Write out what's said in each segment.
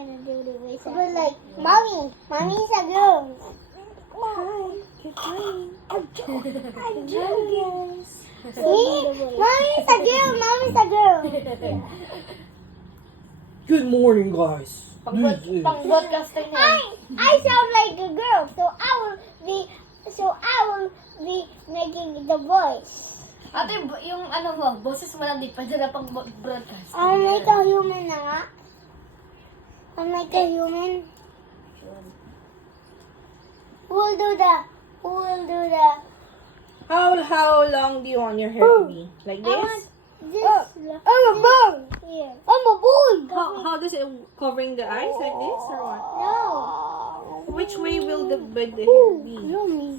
gonna do the voice. But like, mommy. Mommy's a girl. Hi. You're crying. I'm joking. See? Mommy's a girl. Mommy's a girl. Good morning, guys. Pang-broadcasting na. I sound like a girl, so I will be making the voice. Ate, yung ano mo, boses mo lang di pa dyan na pang-broadcast. I'll make a human na nga. I'll make a human. Who will do the? How long do you want your hair to be? Like I want this? this. I'm a boy. Here. I'm a boy. How does it covering the eyes like this or what? No. Which way will the hair be? No me.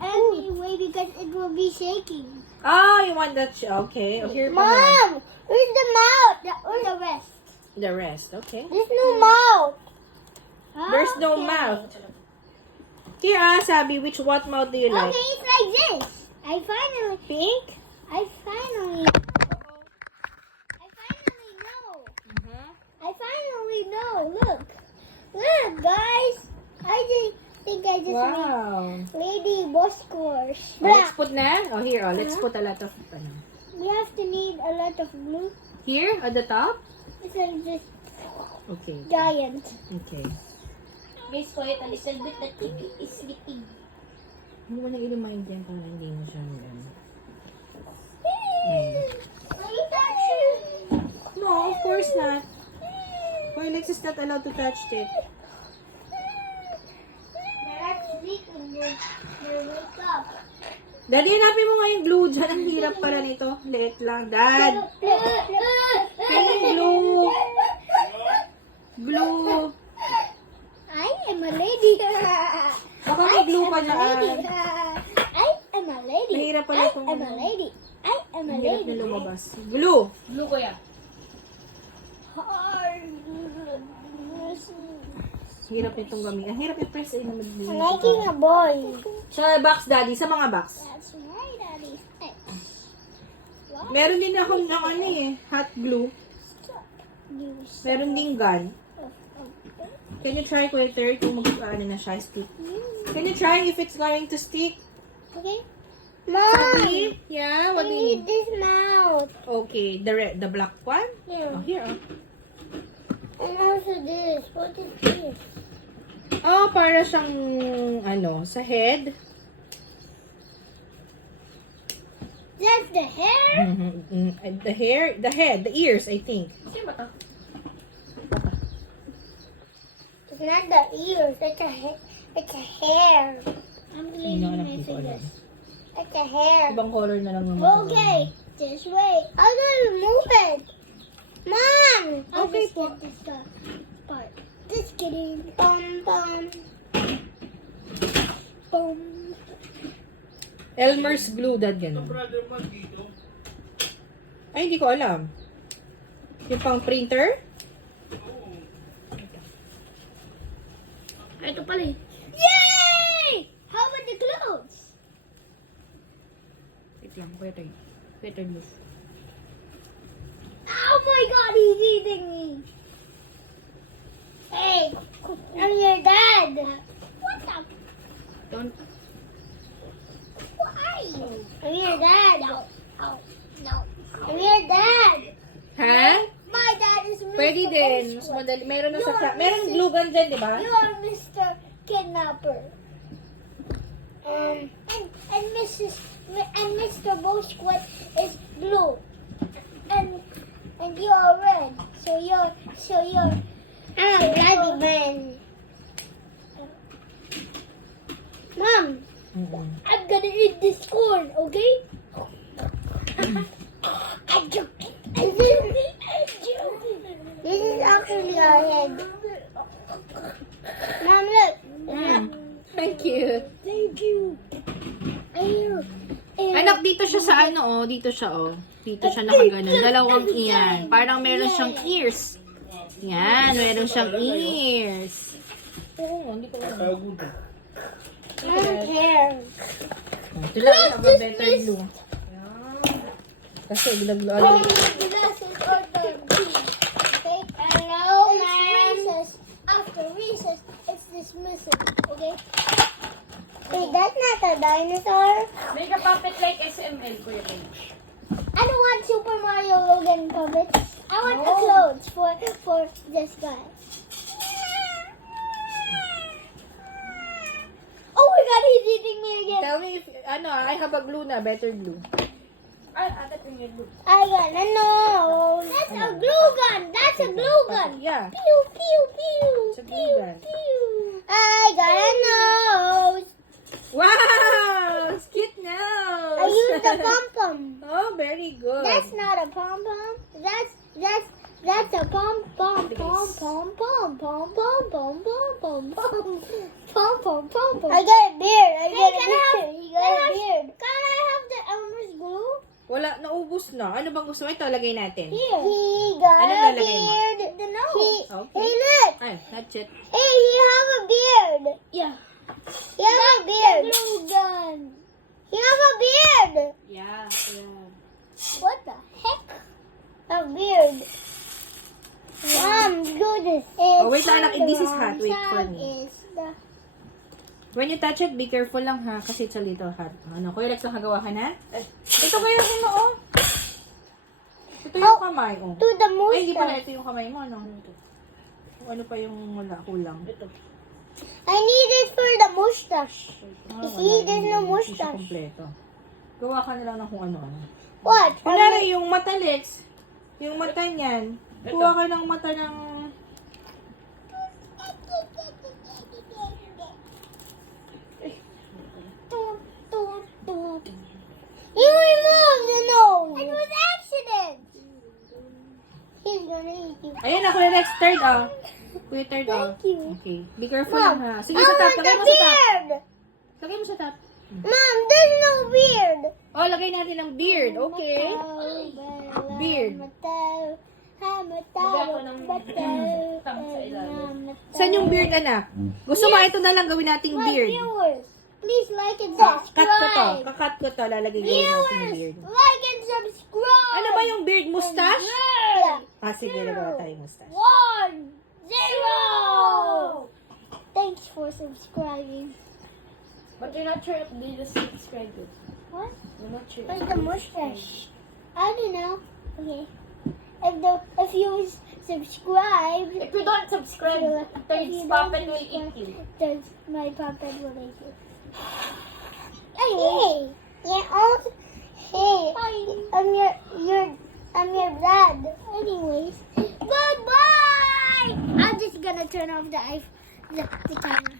Anyway, because it will be shaking. Ah, you want that? Okay. Oh, here, Mom, where's the mouth? Where's the rest? the rest. Okay. There's no mouth. There's no mouth. Here, Sabi, what mouth do you like? Okay, it's like this. I finally Pink? know. Uh-huh. I finally know. Look, guys. I think I just Wow. made Lady Boss course. Oh, let's put na. Oh, here. Oh, let's put a lot of. We have to need a lot of glue. Here at the top. It's like this Okay. giant. Okay. Guys, quiet a little bit. The TV is sleeping. Hindi mo na i-remind yan para hindi mo siya ano. Let me touch you. No, of course not. Why Lex is not allowed to touch it? They're sleeping. They're wake up. Daddy, hanapin mo nga yung glue dyan. Ang hirap pala nito. Liit lang. Dad! Kaya glue. Glue. I am a lady. Baka may glue pa dyan. I am a lady. Mahirap pala I kung am a lady. I am a ang hirap lady. na lumabas. Glue. Blue ko yan. Hirap nitong gamitin. Ang hirap i-press eh. I'm making a boy. Sa box, Daddy. Sa mga box. That's my daddy's ex. Meron din akong ng ano eh. Hot glue. Meron din gun. Can you try, Kuya Ter, kung mag-ano na siya, stick? Can you try if it's going to stick? Okay. Mom, Sabi? Yeah, what I do you need need? this mouth. Okay, the black one? Here. Oh, here. And also this. What is this? Oh, para siyang, ano, sa head. That's the hair? The hair, the head, the ears, I think. Sino ba to? It's not the ears. It's a hair. It's a hair. I'm Hindi na leaving alam my dito, fingers. alam. It's a hair. Ibang color na lang naman. Okay, this way. How do I move it? Mom! I'll Okay just get this part. Just kidding. Bum, bum. Boom. Elmer's glue, dad, ganun. Ay, hindi ko alam. Yung pang printer? Ito pala eh. Yay! How about the clothes? Wait lang, better. Better move. Oh my god, he's eating me. Hey, I'm your dad. What the? Don't. Why? I'm your dad. No. Oh, no. I'm your dad. Ha? My dad is Mr. Pwede din. Mas Bushwood. madali. Meron na You sa... are Meron Mrs. glue gun dyan, di ba? You are Mr. Kidnapper. And Mr. Bushwood is blue. And you are red. So you're I'm a bloody man. Mom, I'm gonna eat this corn, okay? I'm joking. I'm joking. I'm joking. This is actually our head. Mom, look. Thank you. Thank you. Ayun. Anak, dito siya sa ano, oh. Dito siya, oh. Dito siya nakaganon. Dalawang iyan. Parang meron siyang ears. Yan, meron siyang ears. Oo, hindi ko alam. I don't care. Ito lang, have a better glue. Kasi, glue. Oh, this is all the okay. Hello, ma'am. Okay. Wait, that's not a dinosaur. Make a puppet like SML, Kuya Ken. I don't want Super Mario Logan puppets. I want the No. clothes for this guy. Oh my God, he's eating me again. Tell me if, I have a glue na, better glue. Ay, ate, tingin mo. I got a nose. That's a glue gun. That's a glue gun. Yeah. Pew pew pew. It's a glue gun. Pew. I got a nose. Wow! It's cute nose! I used the pom pom. Oh, very good. That's not a pom pom. That's a pom pom pom pom pom pom pom pom pom pom pom. I got a beard. I got a beard. You got a beard. Can I have the Elmer's glue? Wala, naubos na. Ano bang gusto mo? Ito, lagay natin. Here. He got Ano a nalagay mo? beard. The nose. Okay. Hey, look. Ay, that's it. Hey, he have a beard. Yeah. He have a beard. Glue gun. He have a beard. Yeah, yeah. What the heck? A beard. Mom, do this. Oh, wait lang, anak. This is hot. Wait for me. Is the... When you touch it, be careful lang ha, kasi it's a little hot. Ano, Kuya Rex, nakagawa ka na? Ito kayo yung oh. Ito yung kamay, oh. To the Ay, hindi pala. mustache. Ito yung kamay mo, ano? Ano pa yung wala, kulang? Ito. I need it for the mustache. Ah, You see, there's no Hindi siya mustache. kompleto. Gawa ka na lang ng kung ano-ano. What? Kunwari, yung mata, Lex, yung mata niyan, kuha ka ng mata ng... You removed the nose. It was accident. He's gonna eat you. Ayun na, Kuya Rex, third, ah. Kuya third, ah. Thank you. Okay. Be careful Mom, lang, ha. I Sige, sa top. want Lagay the mo sa top. beard. Lagay mo sa top. Mom, there's no beard. Oh, lagay natin ng beard. Okay. Beard. Lagyan ko ng tang sa ilalim. Saan yung beard, anak? Gusto mo, ito na lang gawin nating My beard. viewers, please like and Cut ko to. subscribe. Kakat ko to. Lalagay gawin nating Viewers, beard. like and subscribe. Ano ba yung beard? Mustache? Yeah. Ah, sige, nagawa tayo mustache. 1-0. Thanks for subscribing. But you're not sure if they just subscribe it. What? You're not sure. Like the mustache. I don't know. Okay. If you subscribe, If you don't subscribe, Thirds Puppet will eat you. then my puppet will eat you. Hey, yeah, also, hey, I'm your dad. Anyways, goodbye. I'm just gonna turn off the camera.